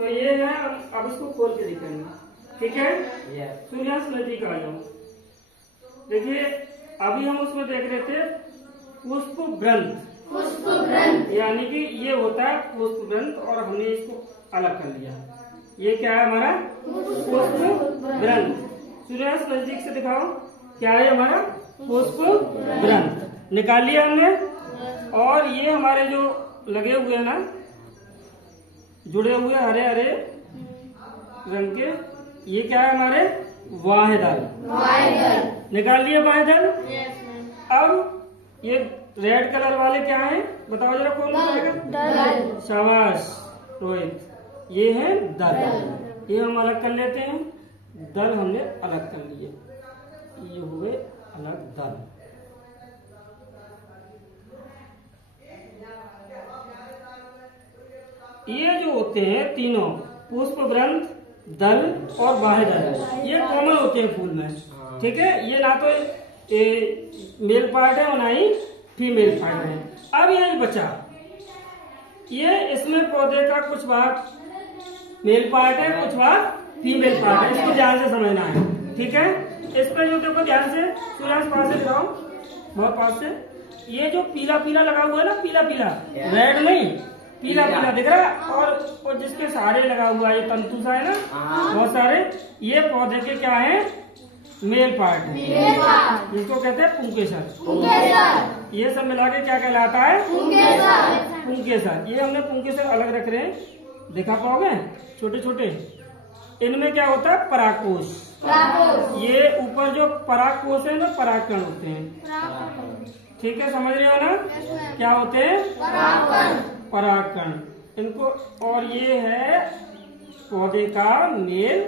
तो ये है, अब इसको खोल के दिखाएंगे, ठीक है। सूर्यांश नजदीक आ जाओ। देखिए अभी हम उसमें देख रहे थे पुष्प ग्रंथ, यानी कि ये होता है पुष्प ग्रंथ, और हमने इसको अलग कर लिया। ये क्या है हमारा पुष्प ग्रंथ। सूर्यांश नजदीक से दिखाओ, क्या है हमारा पुष्प ग्रंथ, निकाल लिया हमने। और ये हमारे जो लगे हुए हैं ना, जुड़े हुए हरे हरे रंग के, ये क्या है हमारे बाह्य दल, निकाल लिए बाह्य दल। अब ये रेड कलर वाले क्या है बताओ जरा, कौन बताएगा? शाबाश रोहित, ये है दल। ये हम अलग कर लेते हैं, दल हमने अलग कर लिए, ये हुए अलग दल। ये जो होते हैं तीनों, पुष्प ग्रंथ, दल और बाह्य दल, ये कॉमन होते हैं फूल में, ठीक है। ये ना तो मेल पार्ट है और ना ही फीमेल पार्ट है। अब यही बचा, ये इसमें पौधे का कुछ भाग मेल पार्ट है, कुछ भाग फीमेल पार्ट है, इसको ध्यान से समझना है, ठीक है। इस पर जो देखो ध्यान से, सूर्यांश पास से दिखाओ, बहुत पास से। ये जो पीला पीला लगा हुआ है ना, पीला पीला, रेड नहीं, पीला पीला दिख रहा है, और जिसके सहारे लगा हुआ है ये तंतु सा है ना, बहुत सारे, ये पौधे के क्या है? मेल पार्ट है, जिसको कहते हैं पुंकेसर। ये सब मिला के क्या कहलाता है? पुंकेसर। ये हमने पुंकेसर अलग रख रहे हैं, दिखा पाओगे? छोटे छोटे, इनमें क्या होता है? परागकोश। ये ऊपर जो परागकोश है ना, परागकण होते हैं, ठीक है, समझ रहे हो ना? क्या होते हैं? परागकण इनको। और ये है पौधे का मेल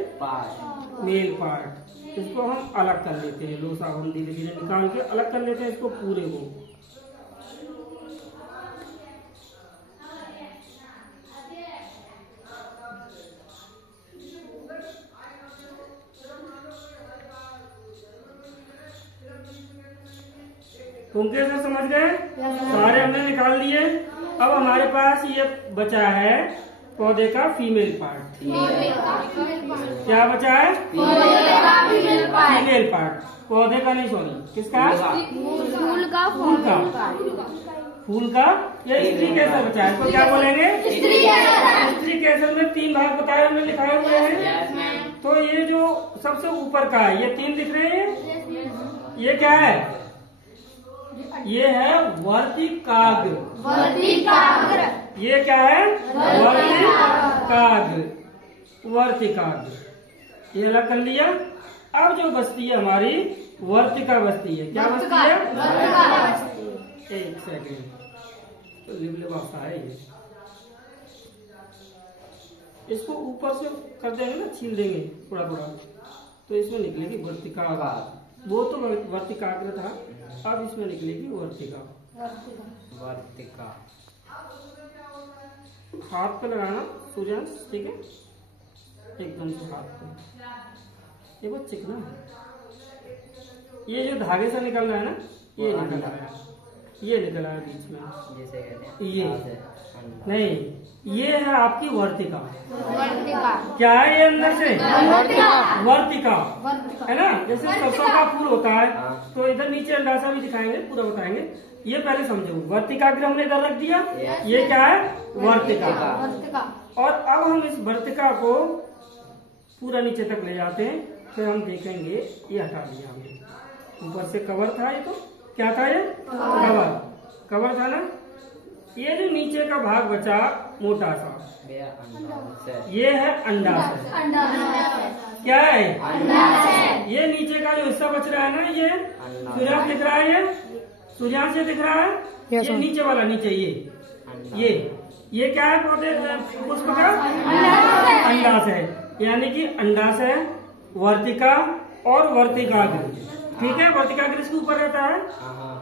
पार्ट, इसको हम अलग कर लेते हैं, लो साबुन धीरे धीरे निकाल के अलग कर लेते हैं इसको पूरे को। पुंकेसर समझ गए? सारे हमने निकाल लिए। अब हमारे पास ये बचा है पौधे का फीमेल पार्ट। क्या बचा है? Female part. पौधे का नहीं, सॉरी, किसका? फूल का ये स्त्री केसर बचा है, इसको क्या बोलेंगे? स्त्री केसर में 3 भाग बताए हमने, लिखाए हुए हैं। तो ये जो सबसे ऊपर का है, ये 3 दिख रहे हैं, ये क्या है? ये है वर्तिकाग्र। ये क्या है? वर्तिकाग्र। ये अलग कर लिया। अब जो बस्ती है हमारी वर्तिका बस्ती है। क्या बस्ती है? एक सेकेंड, तो लिबलिबासा है ये। इसको ऊपर से कर देंगे ना, छील देंगे थोड़ा थोड़ा, तो इसमें निकलेगी वर्तिका। वो तो वर्तिकाग्र था, अब इसमें निकलेगी वर्तिका। हाथ पे लगाना सूर्यांश, ठीक है, एकदम से हाथ पे। ये बहुत चिकना है। ये जो धागे से निकल रहा है ना, ये निकल रहा है, ये निकल रहा है बीच में, ये नहीं, ये है आपकी वर्तिका। क्या है ये अंदर से? वर्तिका है ना। जैसे सरसों का फूल होता है, तो इधर नीचे अंडासा भी दिखाएंगे, पूरा बताएंगे। ये पहले समझो, वर्तिकाग्र हमने इधर रख दिया, ये क्या है? वर्तिका। और अब हम इस वर्तिका को पूरा नीचे तक ले जाते हैं, फिर हम देखेंगे। ये हटा दिया हमने, ऊपर से कवर था, ये तो क्या था? ये कवर था ना। ये जो नीचे का भाग बचा मोटा सा, ये है अंडाशय। क्या है? ये नीचे का जो हिस्सा बच रहा है ना, ये सूर्यांश दिख रहा है, ये सूर्यांश दिख रहा है, ये नीचे वाला, नीचे ये क्या है? पौधे पुष्प का अंडाशय, यानी कि अंडाशय, वर्तिका और वर्तिकाग्र, ठीक है। वर्तिकाग्र इसके ऊपर रहता है,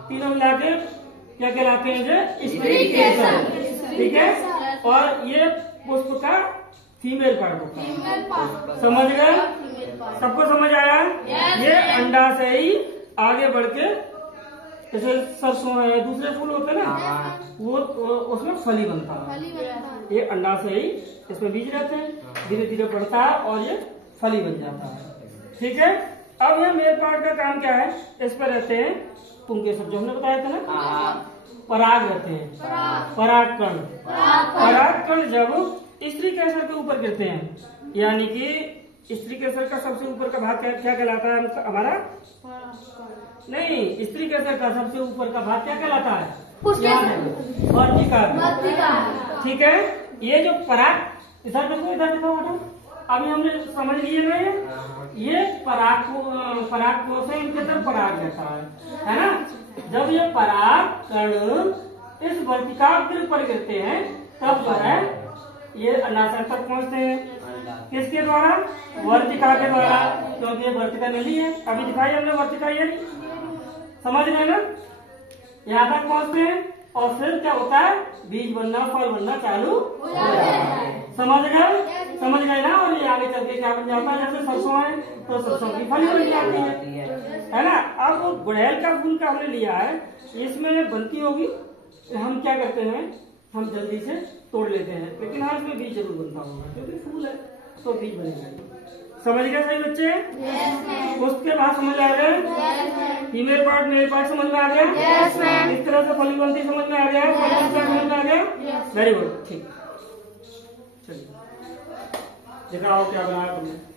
तीनों मिला के क्या कहलाते हैं? जो स्त्री केसर, ठीक है। और ये पुष्प का फीमेल पार्ट होता है। समझ गए? सबको समझ आया? ये अंडा से ही आगे बढ़ के, जैसे सरसों है, दूसरे फूल होते हैं ना, वो उसमें फली बनता है। ये अंडाशय ही, इसमें बीज रहते हैं, धीरे धीरे बढ़ता है और ये फली बन जाता है। ठीक है, अब ये मेल पार्ट का काम क्या है, इस पर रहते हैं पुंकेसर, जो हमने बताया था ना, पराग रहते हैं, परागकण। परागकण जब स्त्री केसर के ऊपर गिरते हैं, यानी कि स्त्री केसर का सबसे ऊपर का भाग क्या कहलाता है हमारा, नहीं, स्त्री केसर का सबसे ऊपर का भाग क्या कहलाता है, वर्तिका। ठीक है, ये जो पराग, इधर देखो, इधर देखो बेटा, अभी हमने समझ लिए ना, ये पराग को से इनके तरफ पराग रहता है ना। जब ये पराग कण इस वर्तिकाग्र पर गिरते हैं तब जो है ये अंडाशय तक पहुंचते हैं, किसके द्वारा, वर्तिका के द्वारा, क्योंकि ये वर्तिका मिली है, अभी दिखाई हमने वर्तिका, ये समझ रहे ना, यहाँ तक पहुंचते हैं और फिर क्या होता है, बीज बनना, फल बनना चालू हो जाता है। समझ गए ना। और ये आगे चल के क्या बन जाता है, जैसे सरसों है तो सरसों की फली बन जाती है ना। अब गुड़हल का फूल का हमने लिया है, इसमें बनती होगी, हम क्या करते हैं, हम जल्दी से तोड़ लेते हैं, लेकिन हाँ इसमें बीज जरूर बनता होगा, क्योंकि फूल है तो बीज बनेगा। समझ गए सही बच्चे? उसके बाद समझ आ गया, फीमेल पार्ट मेल पार्ट समझ में आ गया, इस तरह से फली बनती समझ में आ गया, समझ में आ गया, वेरी गुड। ठीक, चलिए दिखाओ क्या बनाया तुमने।